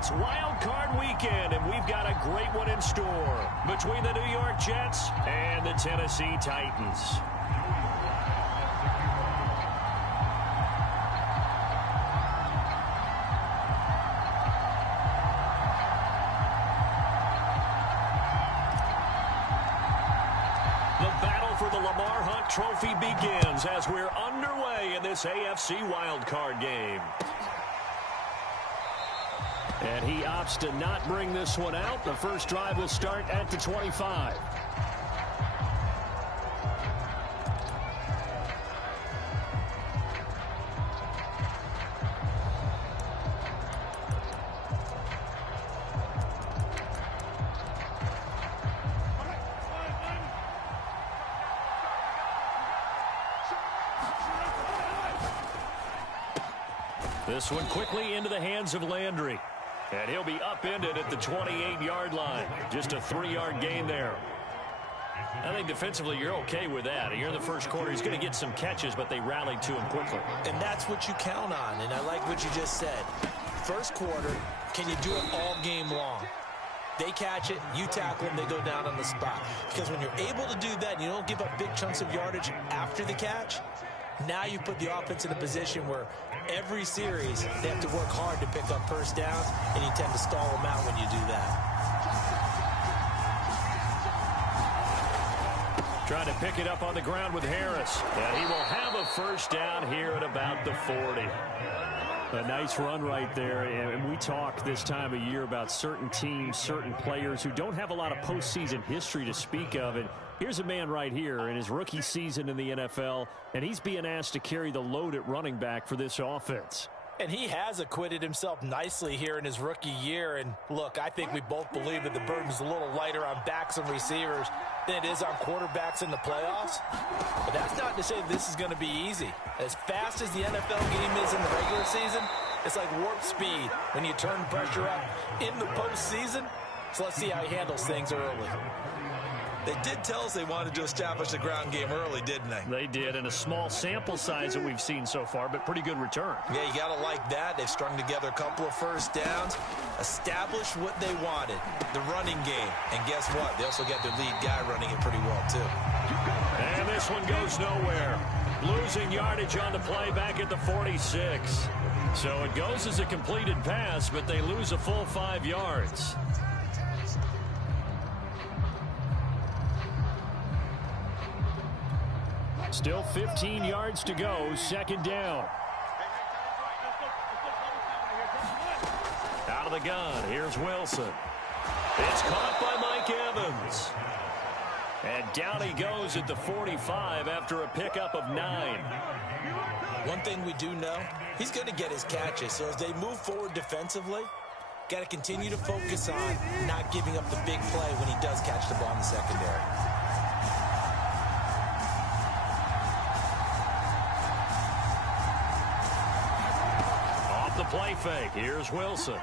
It's Wildcard weekend, and we've got a great one in store between the New York Jets and the Tennessee Titans. The battle for the Lamar Hunt Trophy begins as we're underway in this AFC Wildcard game. And he opts to not bring this one out. The first drive will start at the 25. This one quickly into the hands of Landry. And he'll be upended at the 28-yard line. Just a 3-yard gain there. I think defensively you're okay with that. You're in the first quarter. He's going to get some catches, but they rallied to him quickly. And that's what you count on. And I like what you just said. First quarter, can you do it all game long? They catch it, you tackle them, they go down on the spot. Because when you're able to do that and you don't give up big chunks of yardage after the catch, now you put the offense in a position where every series they have to work hard to pick up first downs, and you tend to stall them out when you do that. Trying to pick it up on the ground with Harris. And he will have a first down here at about the 40. A nice run right there, and we talk this time of year about certain teams, certain players who don't have a lot of postseason history to speak of, and here's a man right here in his rookie season in the NFL, and he's being asked to carry the load at running back for this offense. And he has acquitted himself nicely here in his rookie year. And look, I think we both believe that the burden's a little lighter on backs and receivers than it is on quarterbacks in the playoffs. But that's not to say this is going to be easy. As fast as the NFL game is in the regular season, it's like warp speed when you turn pressure up in the postseason. So let's see how he handles things early. They did tell us they wanted to establish the ground game early, didn't they? They did, and a small sample size that we've seen so far, but pretty good return. Yeah, you got to like that. They've strung together a couple of first downs, established what they wanted, the running game. And guess what? They also got their lead guy running it pretty well, too. And this one goes nowhere. Losing yardage on the play back at the 46. So it goes as a completed pass, but they lose a full 5 yards. Still 15 yards to go, second down. Out of the gun, here's Wilson. It's caught by Mike Evans. And down he goes at the 45 after a pickup of 9. One thing we do know, he's going to get his catches. So as they move forward defensively, got to continue to focus on not giving up the big play when he does catch the ball in the secondary. The play fake. Here's Wilson.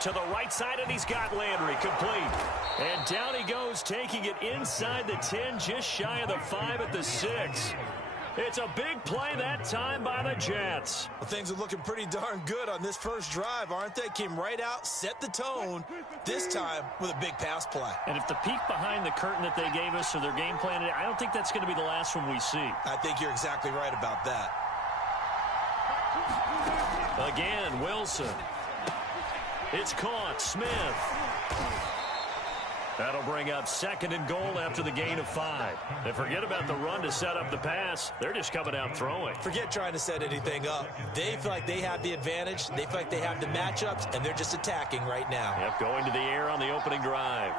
To the right side, and he's got Landry complete. And down he goes, taking it inside the 10, just shy of the 5 at the 6. It's a big play that time by the Jets. Well, things are looking pretty darn good on this first drive, aren't they? Came right out, set the tone, this time with a big pass play. And if the peek behind the curtain that they gave us or their game plan, I don't think that's going to be the last one we see. I think you're exactly right about that. Again, Wilson. It's caught. Smith. That'll bring up second and goal after the gain of 5. They forget about the run to set up the pass. They're just coming out throwing. Forget trying to set anything up. They feel like they have the advantage. They feel like they have the matchups, and they're just attacking right now. Yep, going to the air on the opening drive.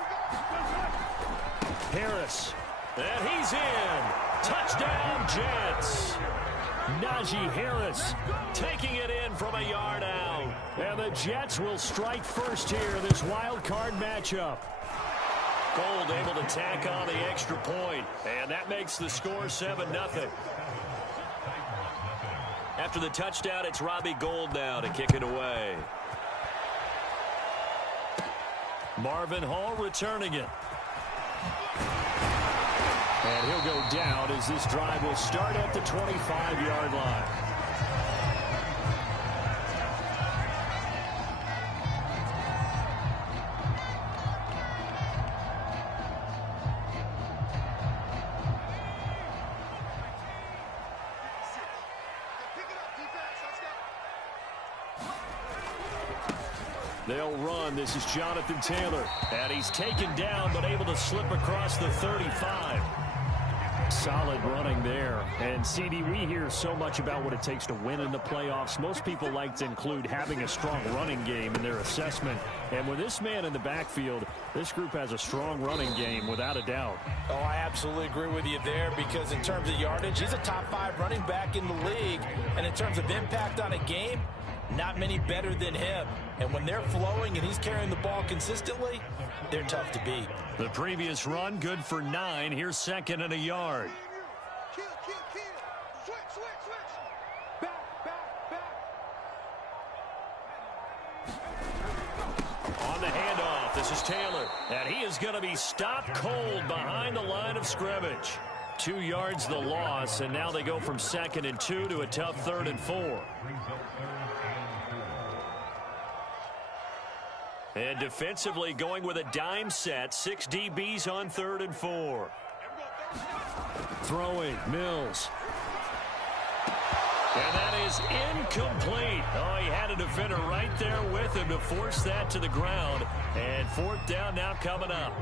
Harris. And he's in. Touchdown, Jets. Najee Harris taking it in from a yard out. And the Jets will strike first here, this wild card matchup. Gold able to tack on the extra point. And that makes the score 7-0. After the touchdown, it's Robbie Gould now to kick it away. Marvin Hall returning it. And he'll go down as this drive will start at the 25-yard line. They'll run. This is Jonathan Taylor. And he's taken down, but able to slip across the 35. Solid running there. And, CD, we hear so much about what it takes to win in the playoffs. Most people like to include having a strong running game in their assessment. And with this man in the backfield, this group has a strong running game without a doubt. Oh, I absolutely agree with you there, because in terms of yardage, he's a top 5 running back in the league. And in terms of impact on a game, not many better than him. And when they're flowing and he's carrying the ball consistently, they're tough to beat. The previous run, good for 9. Here's 2nd and a yard. On the handoff, this is Taylor. And he is going to be stopped cold behind the line of scrimmage. 2 yards the loss, and now they go from 2nd and 2 to a tough 3rd and 4. And defensively going with a dime set. 6 DBs on 3rd and 4. Throwing, Mills. And that is incomplete. Oh, he had a defender right there with him to force that to the ground. And 4th down now coming up.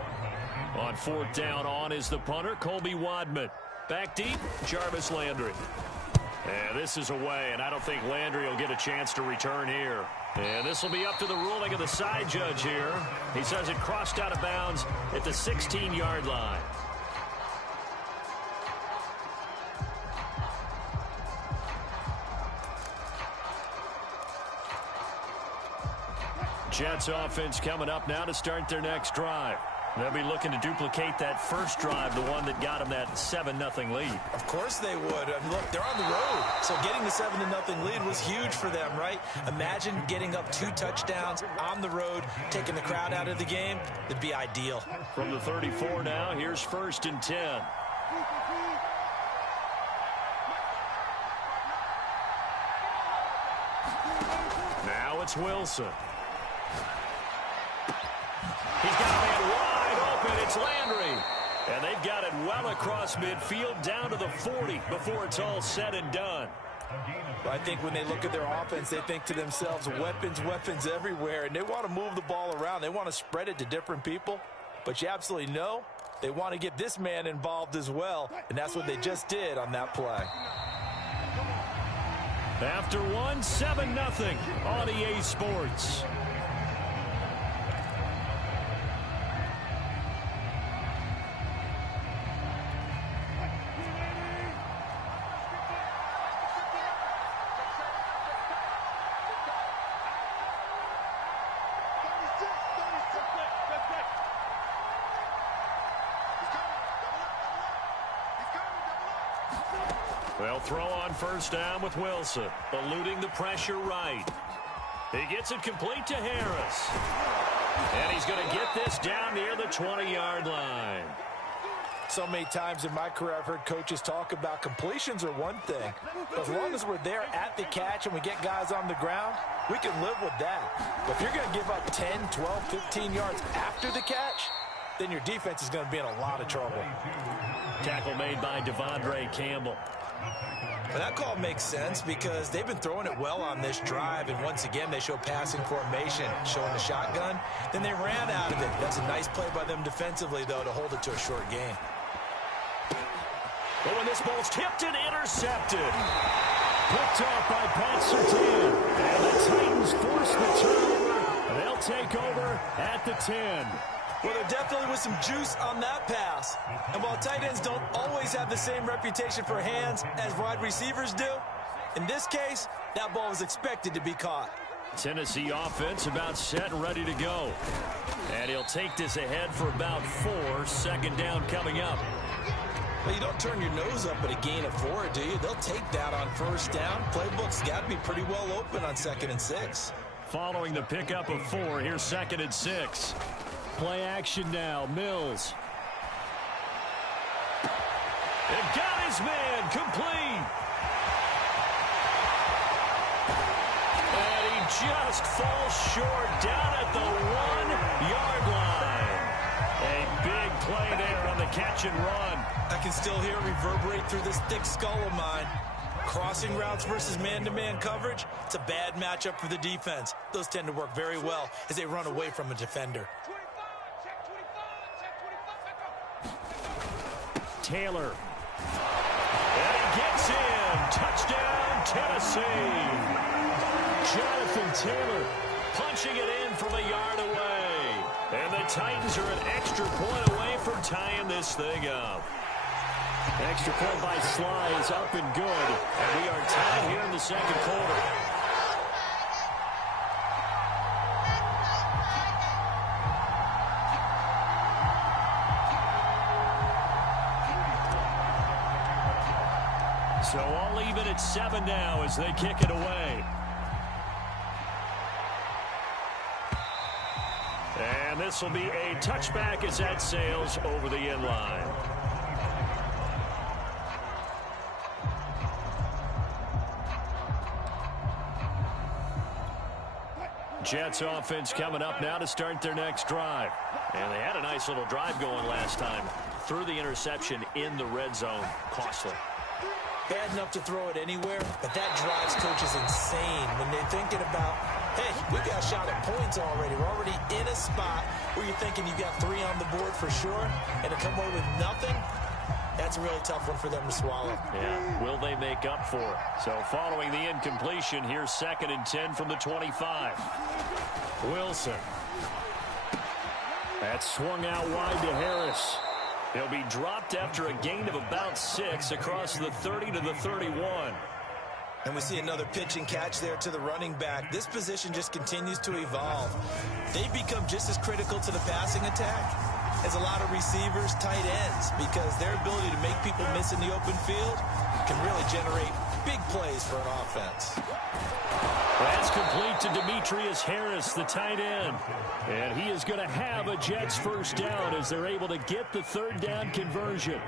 On 4th down, on is the punter, Colby Wadman. Back deep, Jarvis Landry. And this is away, and I don't think Landry will get a chance to return here. And this will be up to the ruling of the side judge here. He says it crossed out of bounds at the 16-yard line. Jets offense coming up now to start their next drive. They'll be looking to duplicate that first drive, the one that got them that 7-0 lead. Of course they would. I mean, look, they're on the road. So getting the 7-0 lead was huge for them, right? Imagine getting up 2 touchdowns on the road, taking the crowd out of the game. It'd be ideal. From the 34 now, here's 1st and 10. Now it's Wilson. He's got a man wide open. It's Landry. And they've got it well across midfield down to the 40 before it's all said and done. I think when they look at their offense, they think to themselves, weapons, weapons everywhere. And they want to move the ball around. They want to spread it to different people. But you absolutely know they want to get this man involved as well. And that's what they just did on that play. After 7-0 on EA Sports. They'll throw on 1st down with Wilson, eluding the pressure right. He gets it complete to Harris. And he's going to get this down near the 20-yard line. So many times in my career I've heard coaches talk about completions are one thing. But as long as we're there at the catch and we get guys on the ground, we can live with that. But if you're going to give up 10, 12, 15 yards after the catch, then your defense is going to be in a lot of trouble. Tackle made by Devondre Campbell. Well, that call makes sense because they've been throwing it well on this drive, and once again they show passing formation, showing the shotgun. Then they ran out of it. That's a nice play by them defensively, though, to hold it to a short game. But when this ball's tipped and intercepted. Picked off by Pat Surtain. And the Titans force the turnover. They'll take over at the 10. Well, there definitely was some juice on that pass. And while tight ends don't always have the same reputation for hands as wide receivers do, in this case, that ball was expected to be caught. Tennessee offense about set and ready to go. And he'll take this ahead for about 4. 2nd down coming up. Well, you don't turn your nose up at a gain of 4, do you? They'll take that on 1st down. Playbook's got to be pretty well open on 2nd and 6. Following the pickup of 4, here's 2nd and 6. Play action now, Mills. And got his man complete. And he just falls short down at the 1-yard line. A big play there on the catch and run. I can still hear it reverberate through this thick skull of mine. crossing routes versus man-to-man coverage, it's a bad matchup for the defense. Those tend to work very well as they run away from a defender. Taylor. And he gets in. Touchdown, Tennessee. Jonathan Taylor punching it in from a yard away. And the Titans are an extra point away from tying this thing up. Extra point by Sly is up and good. And we are tied here in the second quarter. So all even at 7 now as they kick it away. And this will be a touchback as that sails over the end line. Jets offense coming up now to start their next drive. And they had a nice little drive going last time. Threw the interception in the red zone. Costly. Bad enough to throw it anywhere, but that drives coaches insane when they're thinking about, hey, we got a shot at points already. We're already in a spot where you're thinking you got 3 on the board for sure, and to come away with nothing, that's a really tough one for them to swallow. Yeah, will they make up for it? So following the incompletion, here's 2nd and 10 from the 25. Wilson. That swung out wide to Harris. He'll be dropped after a gain of about 6 across the 30 to the 31. And we see another pitch and catch there to the running back. This position just continues to evolve. They become just as critical to the passing attack as a lot of receivers, tight ends, because their ability to make people miss in the open field can really generate big plays for an offense. That's complete to Demetrius Harris, the tight end. And he is going to have a Jets first down as they're able to get the 3rd down conversion.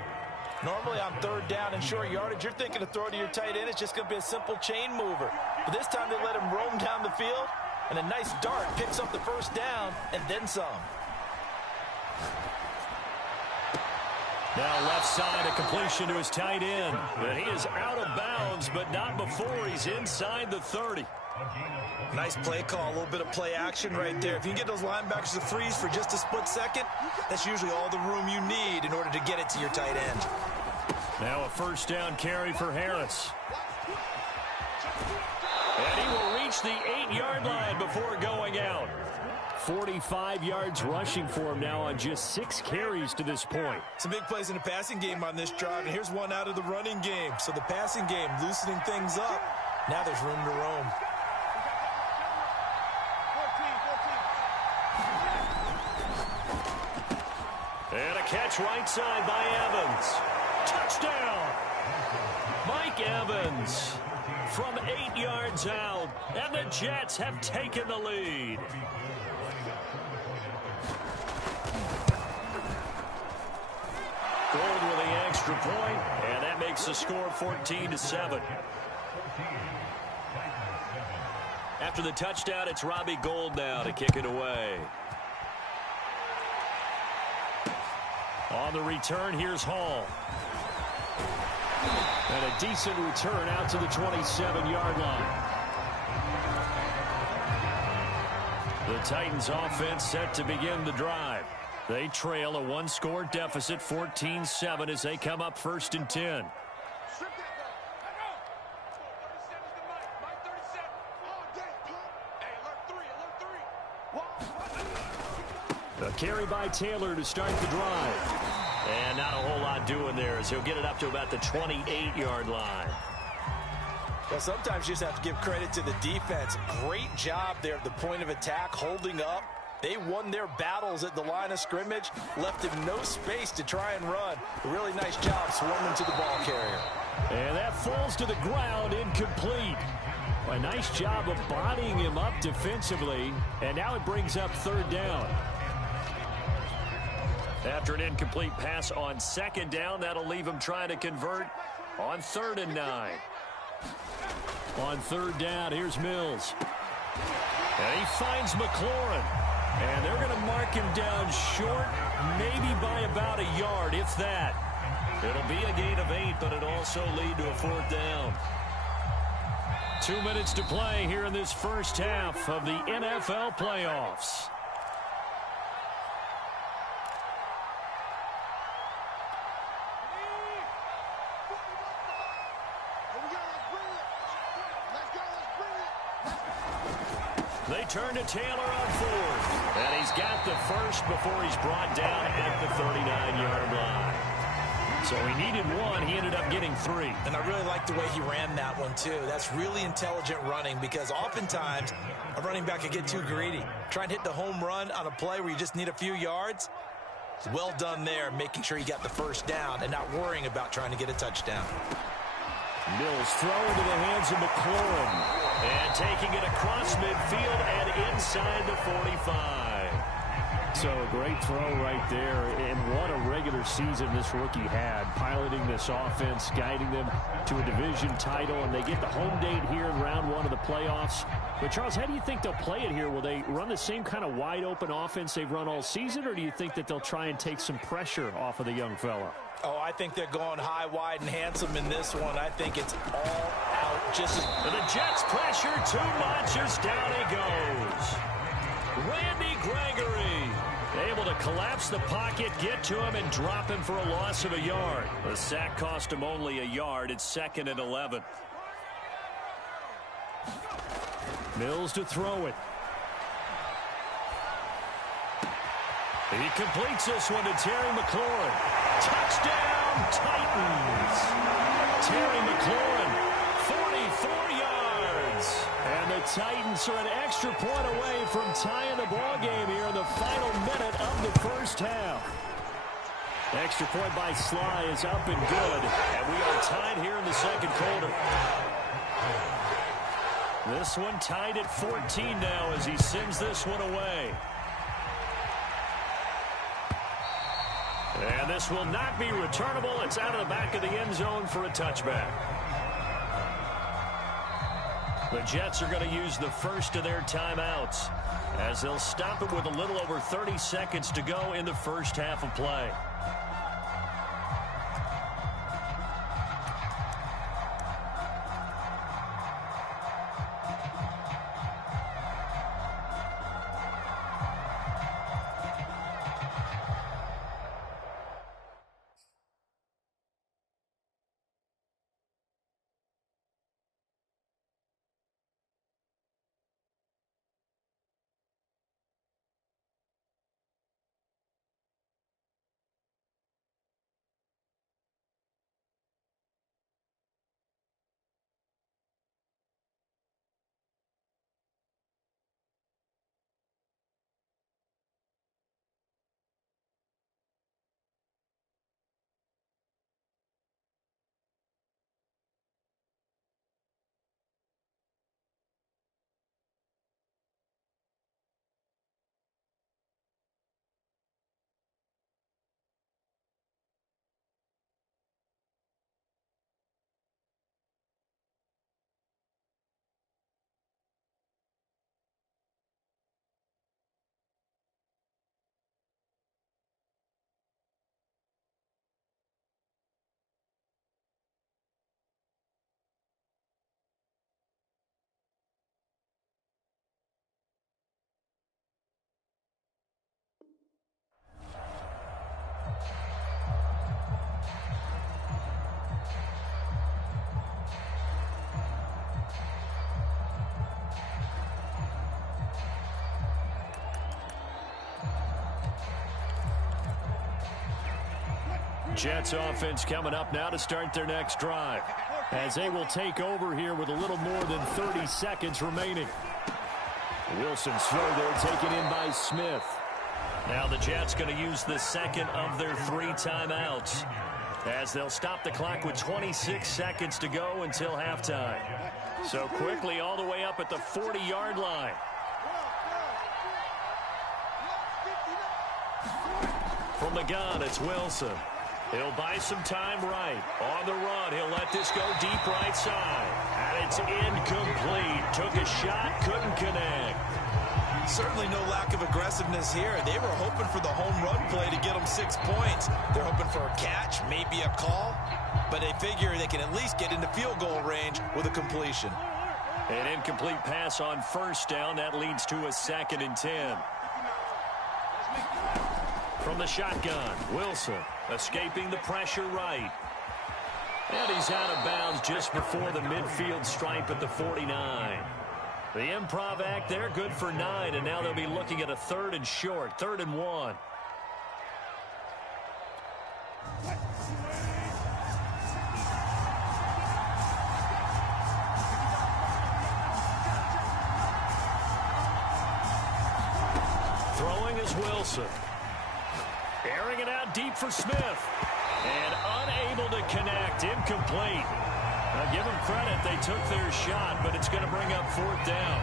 Normally on 3rd down and short yardage, you're thinking to throw to your tight end. It's just going to be a simple chain mover. But this time they let him roam down the field, and a nice dart picks up the first down and then some. Now left side, a completion to his tight end. And he is out of bounds, but not before he's inside the 30. Nice play call, a little bit of play action right there. If you can get those linebackers to freeze for just a split second, that's usually all the room you need in order to get it to your tight end. Now a first down carry for Harris. And he will reach the 8-yard line before going out. 45 yards rushing for him now on just 6 carries to this point. Some big plays in the passing game on this drive, and here's one out of the running game. So the passing game loosening things up. Now there's room to roam. And a catch right side by Evans. Touchdown! Mike Evans from 8 yards out, and the Jets have taken the lead. Gold with the extra point, and that makes the score 14-7. After the touchdown, it's Robbie Gould now to kick it away. On the return, here's Hall. And a decent return out to the 27-yard line. The Titans offense set to begin the drive. They trail a 1-score deficit, 14-7, as they come up 1st and 10. A carry by Taylor to start the drive. And not a whole lot doing there as he'll get it up to about the 28-yard line. Well, sometimes you just have to give credit to the defense. Great job there at the point of attack, holding up. They won their battles at the line of scrimmage, left him no space to try and run. A really nice job swarming to the ball carrier. And that falls to the ground, incomplete. A nice job of bodying him up defensively, and now it brings up 3rd down. After an incomplete pass on 2nd down, that'll leave him trying to convert on 3rd and 9. On 3rd down, here's Mills. And he finds McLaurin. And they're going to mark him down short, maybe by about a yard, if that. It'll be a gain of 8, but it'll also lead to a 4th down. 2 minutes to play here in this first half of the NFL playoffs. They turn to Taylor on fourth. And he's got the first before he's brought down at the 39-yard line. So he needed one. He ended up getting 3. And I really like the way he ran that one, too. That's really intelligent running because oftentimes a running back can get too greedy. Trying to hit the home run on a play where you just need a few yards. Well done there, making sure you got the first down and not worrying about trying to get a touchdown. Mills throw into the hands of McLaurin. And taking it across midfield and inside the 45. So a great throw right there. And what a regular season this rookie had. Piloting this offense, guiding them to a division title. And they get the home date here in round 1 of the playoffs. But, Charles, how do you think they'll play it here? Will they run the same kind of wide-open offense they've run all season? Or do you think that they'll try and take some pressure off of the young fella? Oh, I think they're going high, wide, and handsome in this one. I think it's all out. Just as the Jets pressure too much as down he goes. Randy Gregory able to collapse the pocket, get to him, and drop him for a loss of a yard. The sack cost him only a yard. It's 2nd and 11. Mills to throw it. He completes this one to Terry McLaurin. Touchdown, Titans. Terry McLaurin, 44 yards. And the Titans are an extra point away from tying the ball game here in the final minute of the first half. Extra point by Sly is up and good. And we are tied here in the second quarter. This one tied at 14 now as he sends this one away. And this will not be returnable. It's out of the back of the end zone for a touchback. The Jets are going to use the first of their timeouts as they'll stop it with a little over 30 seconds to go in the first half of play. Jets offense coming up now to start their next drive as they will take over here with a little more than 30 seconds remaining. Wilson's throw there taken in by Smith. Now the Jets going to use the second of their 3 timeouts as they'll stop the clock with 26 seconds to go until halftime. So quickly all the way up at the 40-yard line. From the gun, it's Wilson. He'll buy some time right. On the run, he'll let this go deep right side. And it's incomplete. Took a shot, couldn't connect. Certainly no lack of aggressiveness here. They were hoping for the home run play to get them 6 points. They're hoping for a catch, maybe a call. But they figure they can at least get into field goal range with a completion. An incomplete pass on first down. That leads to a 2nd and 10. From the shotgun, Wilson escaping the pressure right. And he's out of bounds just before the midfield stripe at the 49. The improv act there, good for 9, and now they'll be looking at a 3rd and short, 3rd and 1. Throwing is Wilson. Airing it out deep for Smith. And unable to connect, incomplete. Now give them credit, they took their shot, but it's going to bring up 4th down.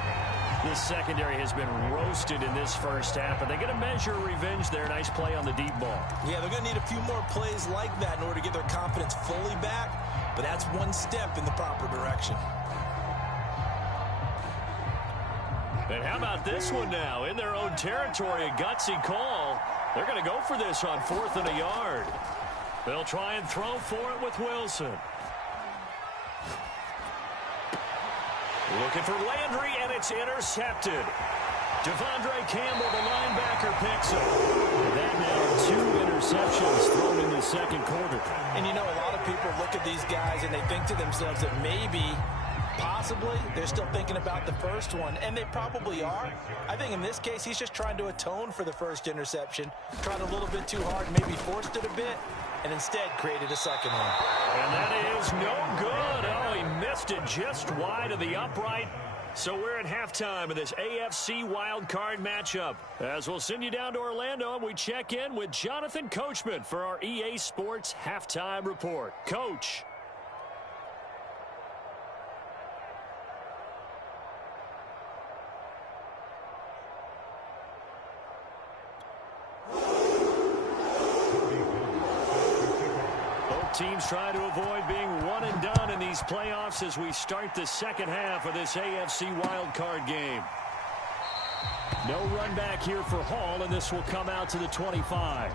This secondary has been roasted in this first half, but they're going to measure revenge there. Nice play on the deep ball. Yeah, they're going to need a few more plays like that in order to get their confidence fully back, but that's one step in the proper direction. And how about this one now? In their own territory, a gutsy call. They're going to go for this on 4th and a yard. They'll try and throw for it with Wilson. Looking for Landry, and it's intercepted. Devondre Campbell, the linebacker, picks it. And that now 2 interceptions thrown in the second quarter. And you know, a lot of people look at these guys and they think to themselves that maybe, possibly, they're still thinking about the first one, and they probably are. I think in this case, he's just trying to atone for the first interception, tried a little bit too hard, maybe forced it a bit, and instead created a second one. And that is no good. Oh, he missed it just wide of the upright. So we're at halftime of this AFC Wildcard matchup. As we'll send you down to Orlando, we check in with Jonathan Coachman for our EA Sports Halftime Report. Coach. Teams trying to avoid being one and done in these playoffs as we start the second half of this AFC wildcard game. No run back here for Hall, and this will come out to the 25.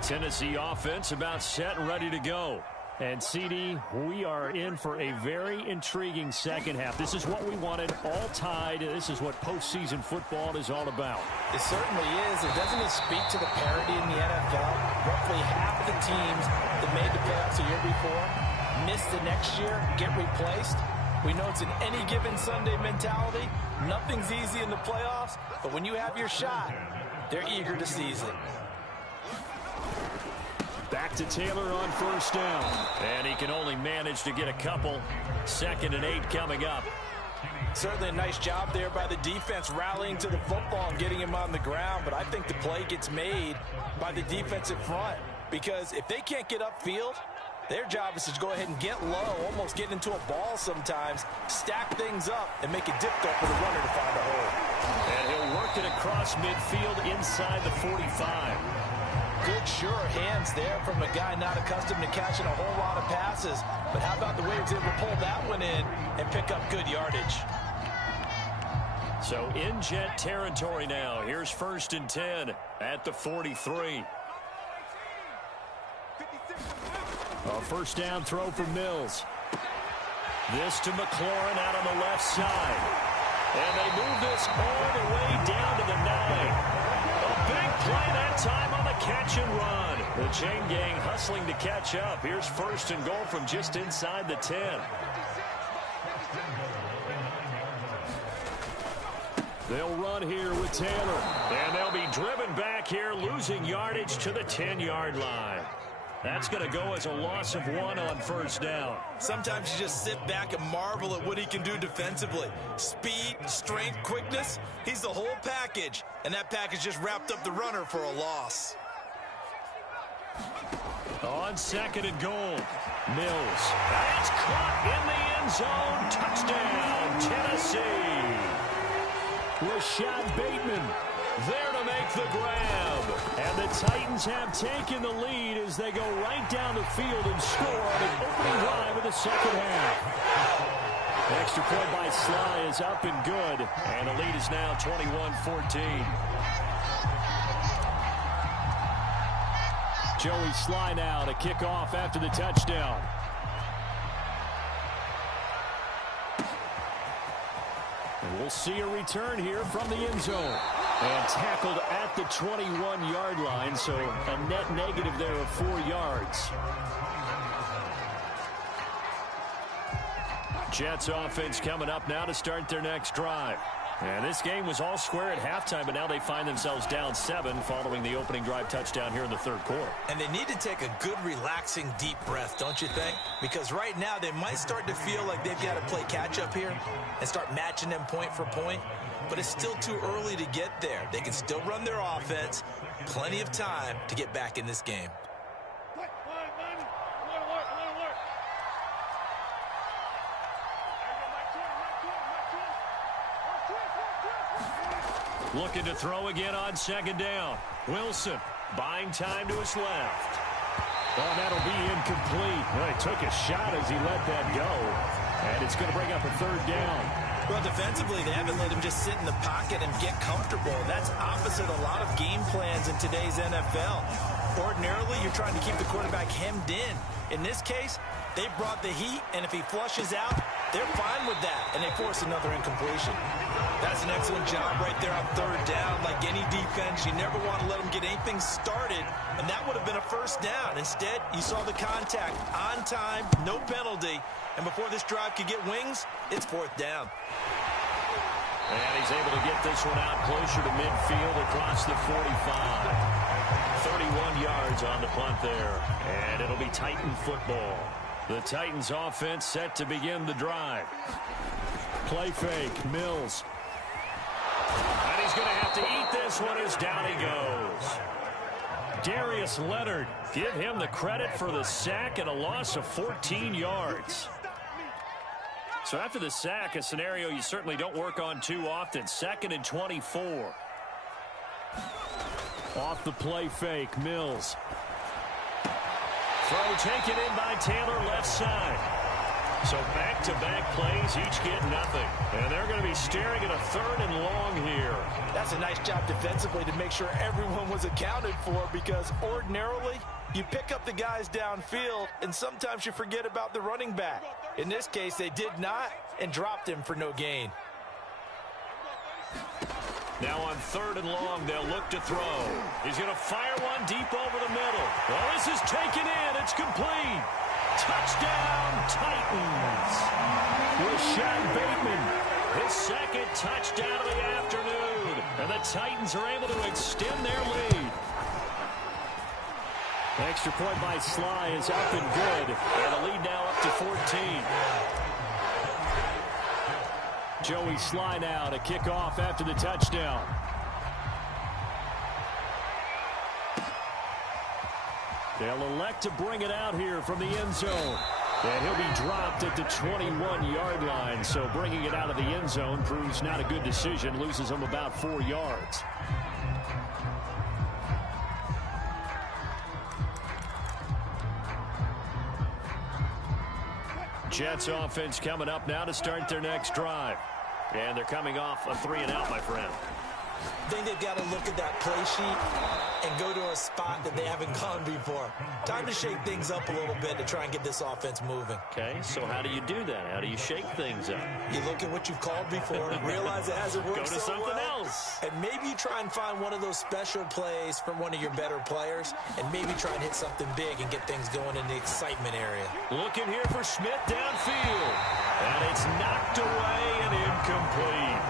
Tennessee offense about set and ready to go. And, CD, we are in for a very intriguing second half. This is what we wanted, all tied. This is what postseason football is all about. It certainly is. It doesn't it speak to the parity in the NFL? Roughly half of the teams that made the playoffs a year before miss the next year, get replaced. We know it's an any given Sunday mentality. Nothing's easy in the playoffs, but when you have your shot, they're eager to seize it. Back to Taylor on first down. And he can only manage to get a couple. 2nd and 8 coming up. Certainly a nice job there by the defense rallying to the football and getting him on the ground. But I think the play gets made by the defensive front. Because if they can't get upfield, their job is to go ahead and get low, almost get into a ball sometimes, stack things up, and make it difficult for the runner to find a hole. And he'll work it across midfield inside the 45. Good, sure hands there from a guy not accustomed to catching a whole lot of passes. But how about the way he was able to pull that one in and pick up good yardage? So in Jet territory now. Here's 1st and 10 at the 43. A first down throw for Mills. This to McLaurin out on the left side. And they move this all the way down to the 9. Big play that time on the catch and run. The chain gang hustling to catch up. Here's 1st and goal from just inside the 10. They'll run here with Taylor. And they'll be driven back here, losing yardage to the 10-yard line. That's going to go as a loss of 1 on first down. Sometimes you just sit back and marvel at what he can do defensively. Speed, strength, quickness, he's the whole package. And that package just wrapped up the runner for a loss. On 2nd and goal, Mills. That's caught in the end zone. Touchdown, Tennessee. Rashad Bateman there to make the grab. And the Titans have taken the lead as they go right down the field and score on the opening drive of the second half. Extra point by Sly is up and good. And the lead is now 21-14. Joey Sly now to kick off after the touchdown. And we'll see a return here from the end zone. And tackled at the 21-yard line, so a net negative there of 4 yards. Jets offense coming up now to start their next drive. And this game was all square at halftime, but now they find themselves down 7 following the opening drive touchdown here in the third quarter. And they need to take a good, relaxing, deep breath, don't you think? Because right now they might start to feel like they've got to play catch-up here and start matching them point for point. But it's still too early to get there. They can still run their offense. Plenty of time to get back in this game. Looking to throw again on second down. Wilson buying time to his left. Oh, that'll be incomplete. Well, he took a shot as he let that go. And it's going to bring up a third down. Well, defensively, they haven't let him just sit in the pocket and get comfortable. That's opposite a lot of game plans in today's NFL. Ordinarily, you're trying to keep the quarterback hemmed in. In this case, they brought the heat, and if he flushes out, they're fine with that, and they force another incompletion. That's an excellent job right there on third down. Like any defense, you never want to let them get anything started, and that would have been a first down. Instead, you saw the contact on time, no penalty, and before this drive could get wings, it's fourth down. And he's able to get this one out closer to midfield across the 45. 31 yards on the punt there, and it'll be Titan football. The Titans offense set to begin the drive. Play fake, Mills. And he's going to have to eat this one as down he goes. Darius Leonard, give him the credit for the sack and a loss of 14 yards. So after the sack, a scenario you certainly don't work on too often. 2nd and 24. Off the play fake, Mills. Throw taken in by Taylor left side. So back-to-back plays, each get nothing. And they're going to be staring at a 3rd and long here. That's a nice job defensively to make sure everyone was accounted for, because ordinarily you pick up the guys downfield and sometimes you forget about the running back. In this case, they did not and dropped him for no gain. Now on 3rd and long, they'll look to throw. He's going to fire one deep over the middle. Well, this is taken in. It's complete. Touchdown, Titans. Rashad Bateman, his 2nd touchdown of the afternoon. And the Titans are able to extend their lead. Extra point by Sly is up and good. And the lead now up to 14. Joey Sly now to kick off after the touchdown. They'll elect to bring it out here from the end zone. And he'll be dropped at the 21-yard line. So bringing it out of the end zone proves not a good decision. Loses him about 4 yards. Jets offense coming up now to start their next drive. And they're coming off a 3-and-out, my friend. I think they've got to look at that play sheet and go to a spot that they haven't gone before. Time to shake things up a little bit to try and get this offense moving. Okay, so how do you do that? How do you shake things up? You look at what you've called before, realize it hasn't worked so so something well, else. and maybe you try and find one of those special plays from one of your better players, and maybe try and hit something big and get things going in the excitement area. Looking here for Smith downfield. And it's knocked away and incomplete.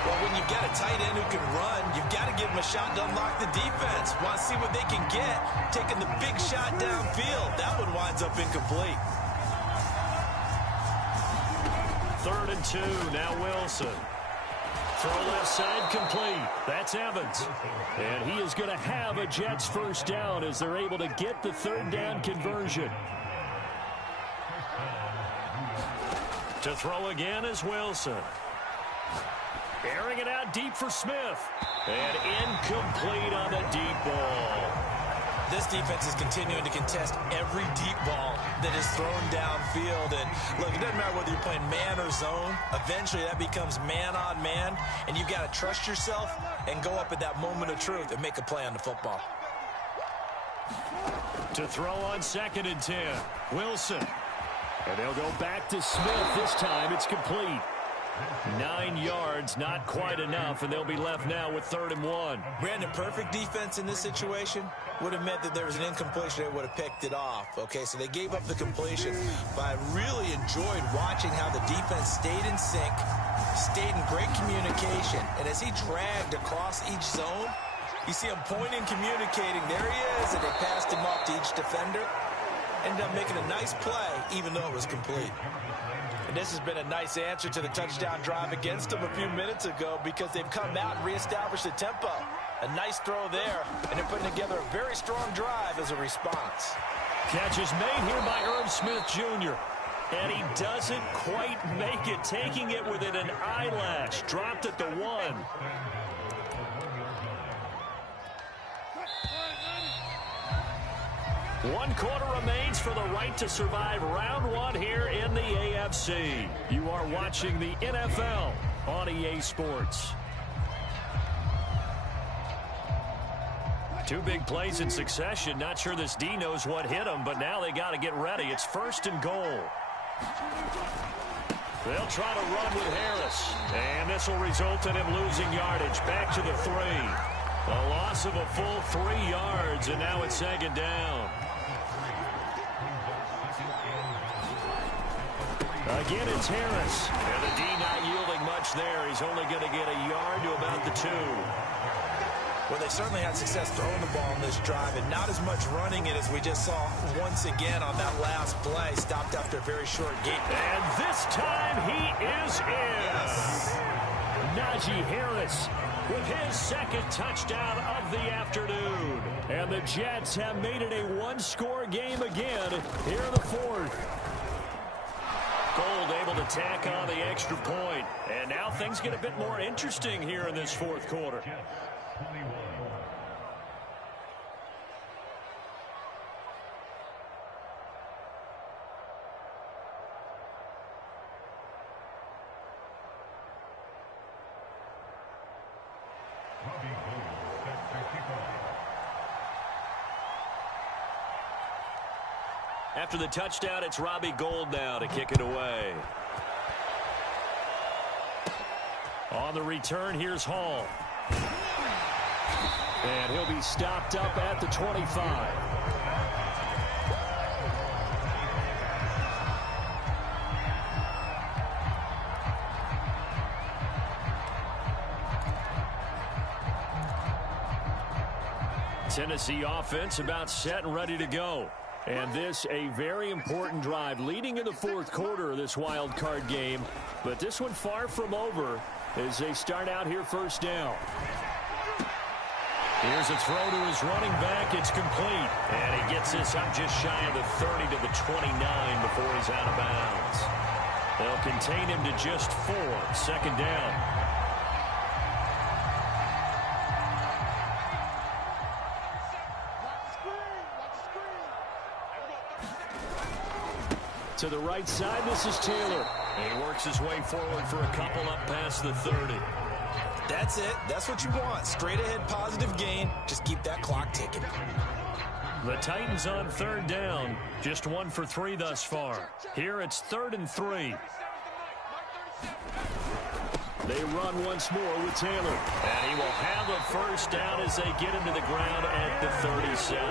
Well, when you've got a tight end who can run, you've got to give him a shot to unlock the defense. Want to see what they can get. Taking the big shot downfield. That one winds up incomplete. 3rd and 2. Now Wilson. Throw left side complete. That's Evans. And he is going to have a Jets first down as they're able to get the 3rd down conversion. To throw again is Wilson. Airing it out deep for Smith. And incomplete on the deep ball. This defense is continuing to contest every deep ball that is thrown downfield. And look, it doesn't matter whether you're playing man or zone. Eventually, that becomes man on man. And you've got to trust yourself and go up at that moment of truth and make a play on the football. To throw on 2nd and 10. Wilson. And they'll go back to Smith. This time it's complete. 9 yards, not quite enough, and they'll be left now with 3rd and 1. Brandon, perfect defense in this situation would have meant that there was an incompletion. They would have picked it off. Okay, so they gave up the completion. But I really enjoyed watching how the defense stayed in sync, stayed in great communication, and as he dragged across each zone, you see him pointing, communicating. There he is, and they passed him off to each defender. Ended up making a nice play, even though it was complete. And this has been a nice answer to the touchdown drive against them a few minutes ago because they've come out and reestablished the tempo. A nice throw there, and they're putting together a very strong drive as a response. Catch is made here by Irv Smith Jr. And he doesn't quite make it, taking it within an eyelash. Dropped at the 1. One quarter remains for the right to survive round 1 here in the AFC. You are watching the NFL on EA Sports. 2 big plays in succession. Not sure this D knows what hit him, but now they got to get ready. It's 1st and goal. They'll try to run with Harris. And this will result in him losing yardage. Back to the 3. A loss of a full 3 yards, and now it's 2nd down. Again, it's Harris. And the D not yielding much there. He's only going to get a yard to about the 2. Well, they certainly had success throwing the ball in this drive, and not as much running it as we just saw once again on that last play. Stopped after a very short gain. And this time he is in. Yes. Najee Harris with his 2nd touchdown of the afternoon. And the Jets have made it a 1-score game again here in the 4th. Gold able to tack on the extra point. And now things get a bit more interesting here in this 4th quarter. After the touchdown, it's Robbie Gould now to kick it away. On the return, here's Hall. And he'll be stopped up at the 25. Tennessee offense about set and ready to go. And this a very important drive leading in the 4th quarter of this wild card game. But this one far from over as they start out here 1st down. Here's a throw to his running back. It's complete. And he gets this up just shy of the 30 to the 29 before he's out of bounds. They'll contain him to just 4. 2nd down. To the right side, this is Taylor. And he works his way forward for a couple up past the 30. That's it. That's what you want. Straight ahead positive gain. Just keep that clock ticking. The Titans on 3rd down. Just 1 for 3 thus far. Here it's 3rd and 3. They run once more with Taylor. And he will have a 1st down as they get him to the ground at the 37.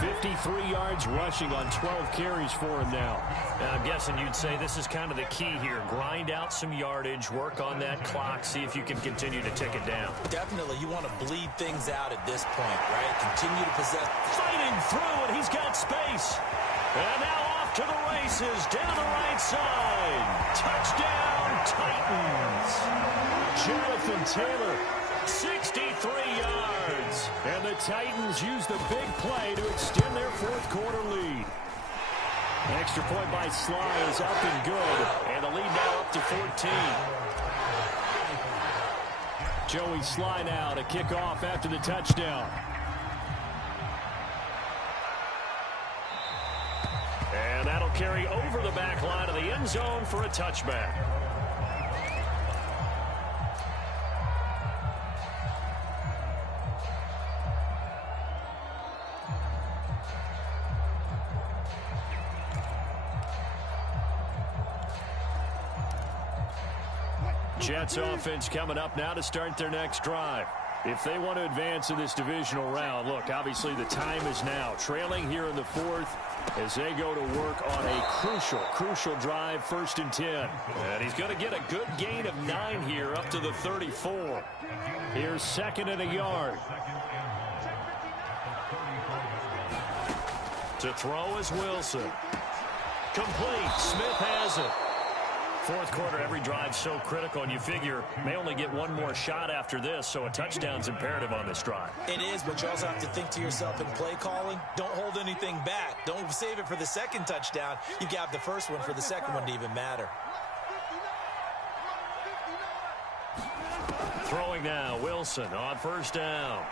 53 yards rushing on 12 carries for him now. And I'm guessing you'd say this is kind of the key here. Grind out some yardage, work on that clock, see if you can continue to tick it down. Definitely, you want to bleed things out at this point, right? Continue to possess. Fighting through, and he's got space. And now off to the races, down the right side. Touchdown, Titans. Jonathan Taylor, 63 yards. And the Titans use the big play to extend their 4th quarter lead. Extra point by Sly is up and good. And the lead now up to 14. Joey Sly now to kick off after the touchdown. And that'll carry over the back line of the end zone for a touchback. Jets offense coming up now to start their next drive. If they want to advance in this divisional round, look, obviously the time is now. Trailing here in the fourth as they go to work on a crucial drive, 1st and 10. And he's going to get a good gain of 9 here up to the 34. Here's 2nd and a yard. To throw is Wilson. Complete. Smith has it. Fourth quarter, every drive so critical, and you figure may only get one more shot after this, so a touchdown's imperative on this drive. It is, but you also have to think to yourself in play calling, don't hold anything back. Don't save it for the second touchdown. You got the first one for the second one to even matter. Throwing now, Wilson on 1st down.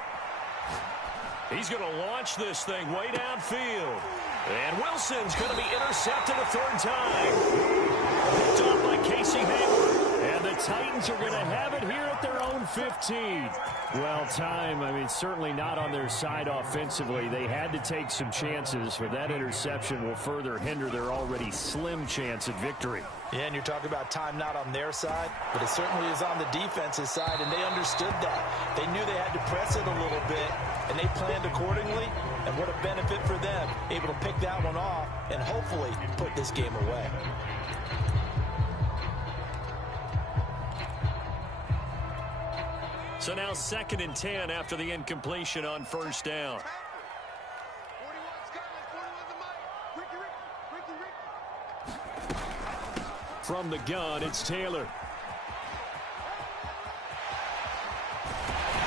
He's going to launch this thing way downfield. And Wilson's going to be intercepted a 3rd time. Picked off by Casey Hayward. And the Titans are going to have it here at their own 15. Well, certainly not on their side offensively. They had to take some chances, but that interception will further hinder their already slim chance at victory. Yeah, and you're talking about time not on their side, but it certainly is on the defense's side, and they understood that. They knew they had to press it a little bit, and they planned accordingly, and what a benefit for them, able to pick that one off and hopefully put this game away. So now 2nd and 10 after the incompletion on 1st down. From the gun, it's Taylor.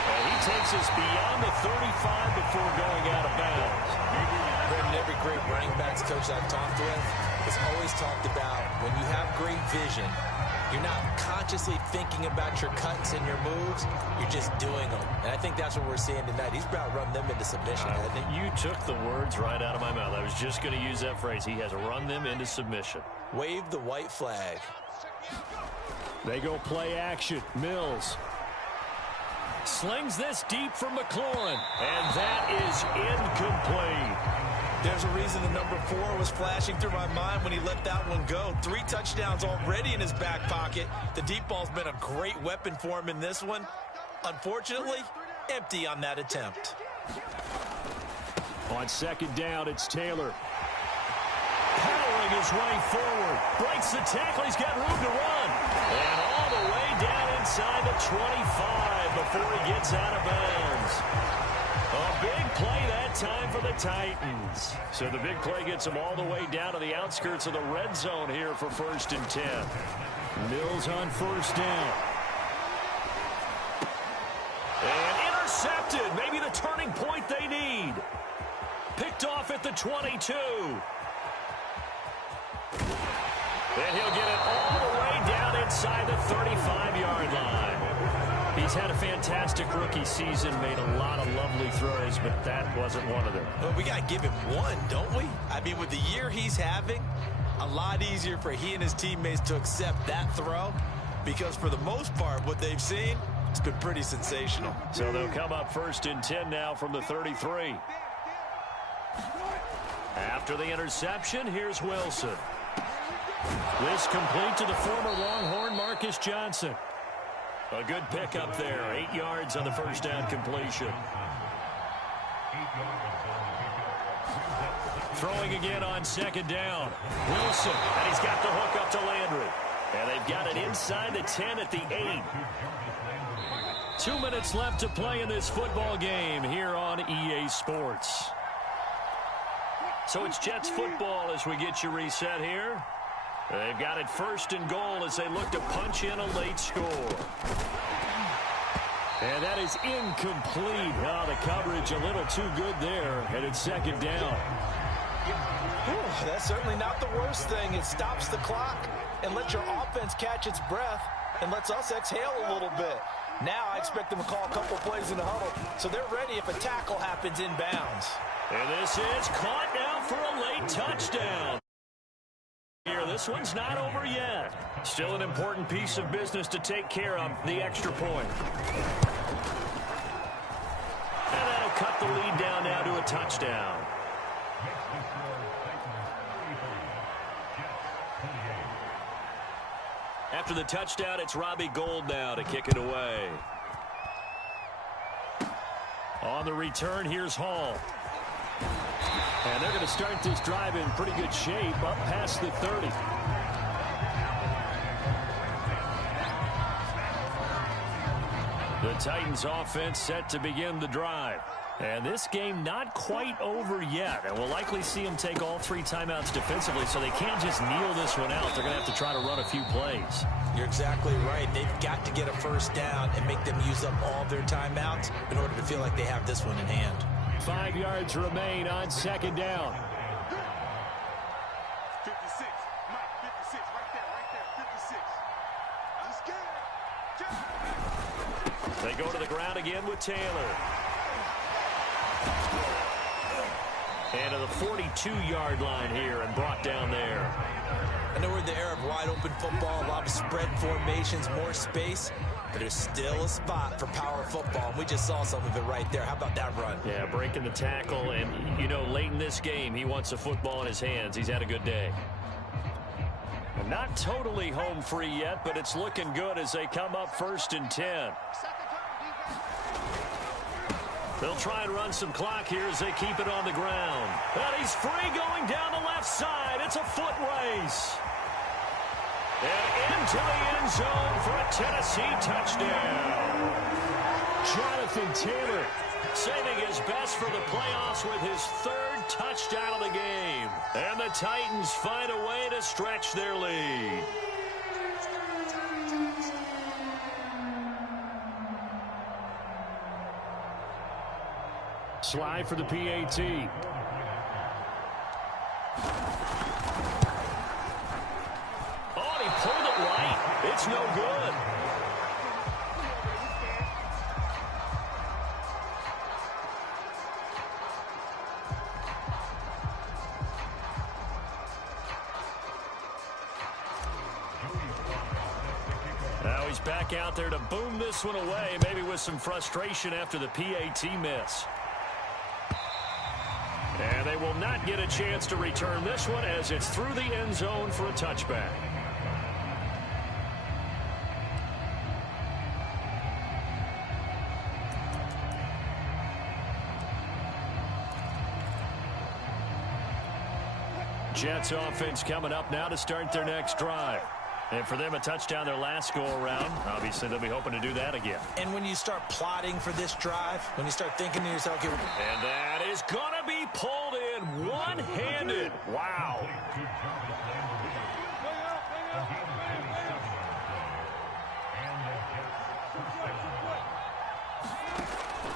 And he takes us beyond the 35 before going out of bounds. Every great running backs coach I've talked with has always talked about when you have great vision, you're not consciously thinking about your cuts and your moves. You're just doing them. And I think that's what we're seeing tonight. He's about to run them into submission, hasn't he? You took the words right out of my mouth. I was just going to use that phrase. He has run them into submission. Wave the white flag. They go play action. Mills slings this deep from McLaurin. And that is incomplete. There's a reason the number 4 was flashing through my mind when he let that one go. 3 touchdowns already in his back pocket. The deep ball's been a great weapon for him in this one. Unfortunately, empty on that attempt. On 2nd down, it's Taylor. Powering his way forward. Breaks the tackle. He's got room to run. And all the way down inside the 25 before he gets out of bounds. A big play that time for the Titans. So the big play gets them all the way down to the outskirts of the red zone here for 1st and 10. Mills on 1st down. And intercepted. Maybe the turning point they need. Picked off at the 22. And he'll get it all the way down inside the 35-yard line. He's had a fantastic rookie season, made a lot of lovely throws, but that wasn't one of them. Well, we got to give him one, don't we? I mean, with the year he's having, a lot easier for he and his teammates to accept that throw because for the most part, what they've seen, it's been pretty sensational. So they'll come up 1st and 10 now from the 33. After the interception, here's Wilson. This complete to the former Longhorn Marcus Johnson. A good pick up there. 8 yards on the 1st down completion. Throwing again on 2nd down. Wilson, and he's got the hook up to Landry. And they've got it inside the 10 at the 8. 2 minutes left to play in this football game here on EA Sports. So it's Jets football as we get you reset here. They've got it 1st and goal as they look to punch in a late score. And that is incomplete. Oh, the coverage a little too good there. And it's 2nd down. Whew, that's certainly not the worst thing. It stops the clock and lets your offense catch its breath and lets us exhale a little bit. Now I expect them to call a couple plays in the huddle so they're ready if a tackle happens inbounds. And this is caught now for a late touchdown. this one's not over yet. Still an important piece of business to take care of, the extra point. And that'll cut the lead down now to a touchdown. After the touchdown, it's Robbie Gould now to kick it away. On the return, here's Hall. And they're going to start this drive in pretty good shape, up past the 30. The Titans offense set to begin the drive. And this game not quite over yet. And we'll likely see them take all 3 timeouts defensively, so they can't just kneel this one out. They're going to have to try to run a few plays. You're exactly right. They've got to get a first down and make them use up all their timeouts in order to feel like they have this one in hand. 5 yards remain on second down. 56. Mike, 56. Right there. 56. They go to the ground again with Taylor. And to the 42-yard line here and brought down there. I know we're in the era of wide-open football, a lot of spread formations, more space, but there's still a spot for power football, and we just saw some of it right there. How about that run? Yeah, breaking the tackle, and, you know, late in this game, he wants the football in his hands. He's had a good day. Not totally home free yet, but it's looking good as they come up 1st and 10. They'll try and run some clock here as they keep it on the ground. And he's free going down the left side. It's a foot race. And into the end zone for a Tennessee touchdown. Jonathan Taylor saving his best for the playoffs with his 3rd touchdown of the game. And the Titans find a way to stretch their lead. Slide for the PAT. Oh, he pulled it right. It's no good. Now he's back out there to boom this one away, maybe with some frustration after the PAT miss. And they will not get a chance to return this one as it's through the end zone for a touchback. Jets offense coming up now to start their next drive. And for them, a touchdown their last go-around. Obviously, they'll be hoping to do that again. And when you start plotting for this drive, when you start thinking to yourself, okay, and that is going to be pulled in one-handed. Wow.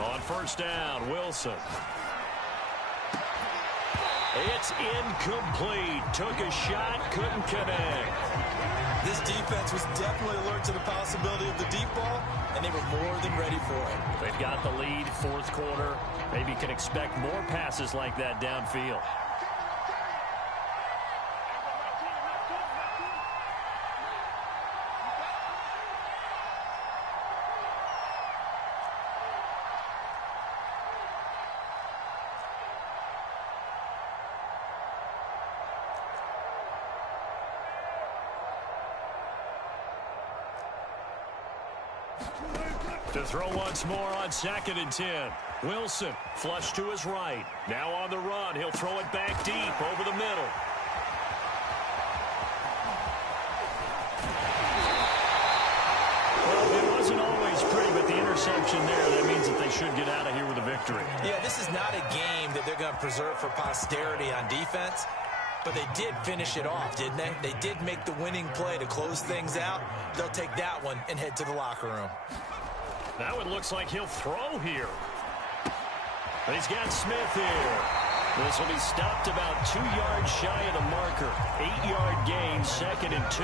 On 1st down, Wilson. It's incomplete. Took a shot, couldn't connect. this defense was definitely alert to the possibility of the deep ball, and they were more than ready for it. They've got the lead, 4th quarter. Maybe you can expect more passes like that downfield. To throw once more on 2nd and 10. Wilson flush to his right. Now on the run. He'll throw it back deep over the middle. Well, it wasn't always pretty, but the interception there, that means that they should get out of here with a victory. Yeah, this is not a game that they're going to preserve for posterity on defense. But they did finish it off, didn't they? They did make the winning play to close things out. They'll take that one and head to the locker room. Now it looks like he'll throw here. He's got Smith here. This will be stopped about 2 yards shy of the marker. 8-yard gain, 2nd and 2.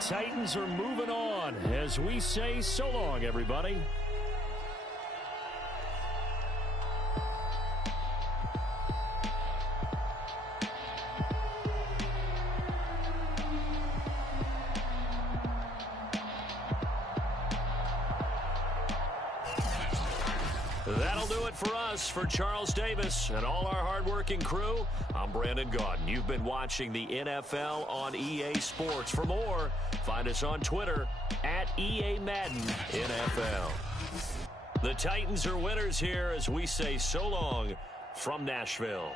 Titans are moving on as we say so long, everybody. That'll do it for us. For Charles Davis and all our hardworking crew, I'm Brandon Gaudin. You've been watching the NFL on EA Sports. For more, find us on Twitter at EA Madden NFL. The Titans are winners here as we say so long from Nashville.